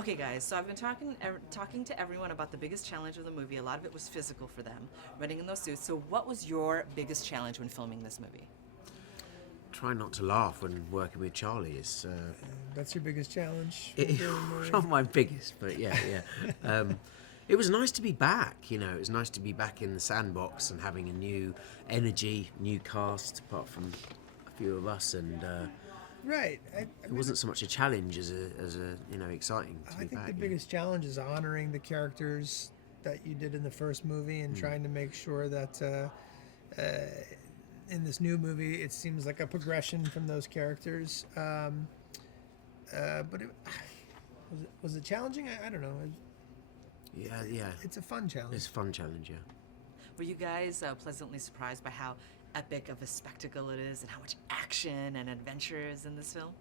Okay, guys. So I've been talking to everyone about the biggest challenge of the movie. A lot of it was physical for them, running in those suits. So what was your biggest challenge when filming this movie? Try not to laugh when working with Charlie is That's your biggest challenge? not my biggest, but yeah. It was nice to be back, it was nice to be back in the sandbox and having a new energy, new cast, apart from a few of us, and Right. it wasn't so much a challenge as a exciting to be I think back. the biggest challenge is honoring the characters that you did in the first movie and trying to make sure that in this new movie it seems like a progression from those characters. But was it challenging? I don't know. Yeah. It's a fun challenge. It's a fun challenge, yeah. Were you guys pleasantly surprised by how epic of a spectacle it is and how much action and adventure is in this film?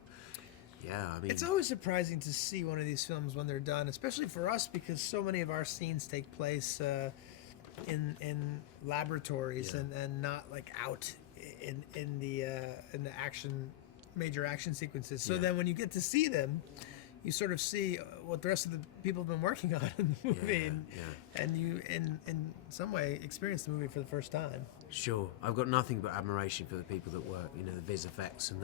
Yeah, I mean... It's always surprising to see one of these films when they're done, especially for us because so many of our scenes take place in laboratories and not like out in the major action sequences. So then when you get to see them, you sort of see what the rest of the people have been working on in the movie, and you in some way experience the movie for the first time. Sure, I've got nothing but admiration for the people that work, the vis effects and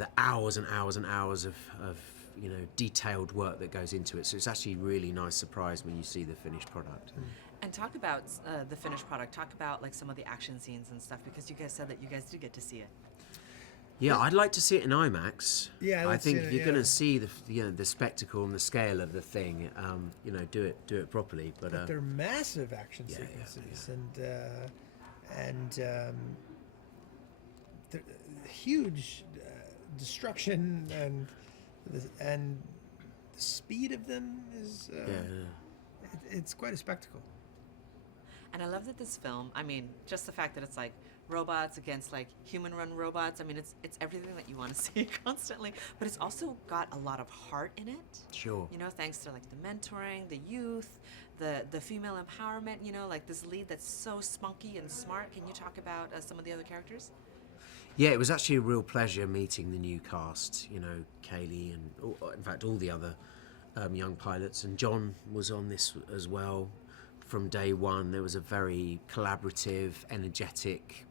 the hours and hours and hours of detailed work that goes into it. So it's actually a really nice surprise when you see the finished product. And talk about the finished product. Talk about like some of the action scenes and stuff because you guys said that you guys did get to see it. Yeah, I'd like to see it in IMAX. Yeah, I think if you're going to see the spectacle and the scale of the thing, do it properly. But they're massive action sequences and the huge destruction and the speed of them is it's quite a spectacle. And I love that this film, I mean, just the fact that it's like robots against like human-run robots. I mean, it's everything that you want to see constantly, but it's also got a lot of heart in it. Sure. Thanks to like the mentoring, the youth, the female empowerment. Like this lead that's so spunky and smart. Can you talk about some of the other characters? Yeah, it was actually a real pleasure meeting the new cast. Kaylee and in fact all the other young pilots, and John was on this as well. From day one, there was a very collaborative, energetic,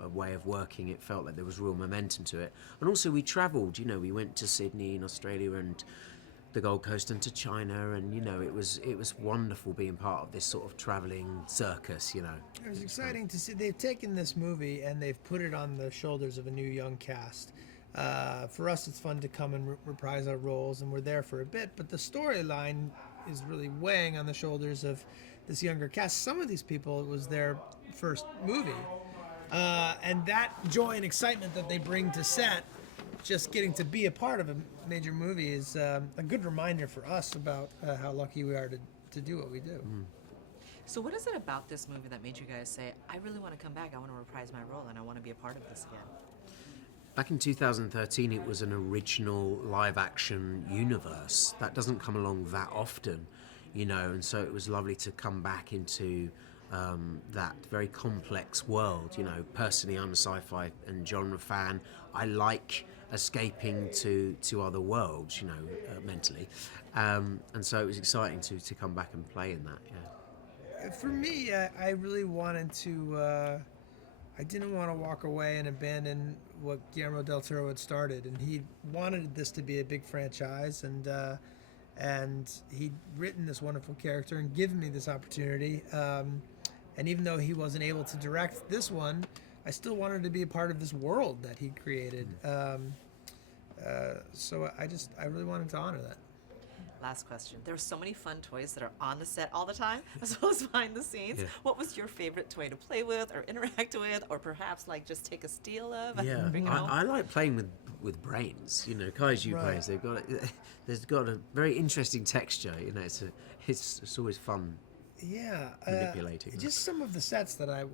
a way of working. It felt like there was real momentum to it. And also we travelled, we went to Sydney in Australia and the Gold Coast and to China, and, it was wonderful being part of this sort of travelling circus, It was exciting to see. They've taken this movie and they've put it on the shoulders of a new young cast. For us, it's fun to come and reprise our roles, and we're there for a bit, but the storyline is really weighing on the shoulders of this younger cast. Some of these people, it was their first movie. And that joy and excitement that they bring to set, just getting to be a part of a major movie is a good reminder for us about how lucky we are to do what we do. So what is it about this movie that made you guys say, I really want to come back, I want to reprise my role, and I want to be a part of this again? Back in 2013, it was an original live-action universe. That doesn't come along that often, and so it was lovely to come back into that very complex world. Personally, I'm a sci-fi and genre fan. I like escaping to other worlds, mentally. And so it was exciting to come back and play in that, yeah. For me, I really wanted to... I didn't want to walk away and abandon what Guillermo del Toro had started, and he wanted this to be a big franchise, and he'd written this wonderful character and given me this opportunity. And even though he wasn't able to direct this one, I still wanted to be a part of this world that he created. So I really wanted to honor that. Last question. There are so many fun toys that are on the set all the time, as well as behind the scenes. Yeah. What was your favorite toy to play with or interact with, or perhaps like just take a steal of Yeah, and bring it home? I like playing with brains. Kaiju brains. They've got a very interesting texture. It's always fun. Yeah, manipulating. Just some of the sets that I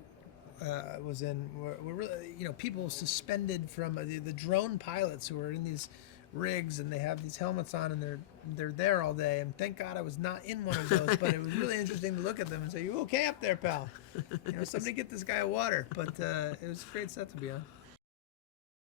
was in were really, people suspended from the drone pilots who are in these rigs and they have these helmets on and they're there all day, and thank God I was not in one of those. But it was really interesting to look at them and say, "You okay up there, pal? Somebody get this guy a water." But it was a great set to be on.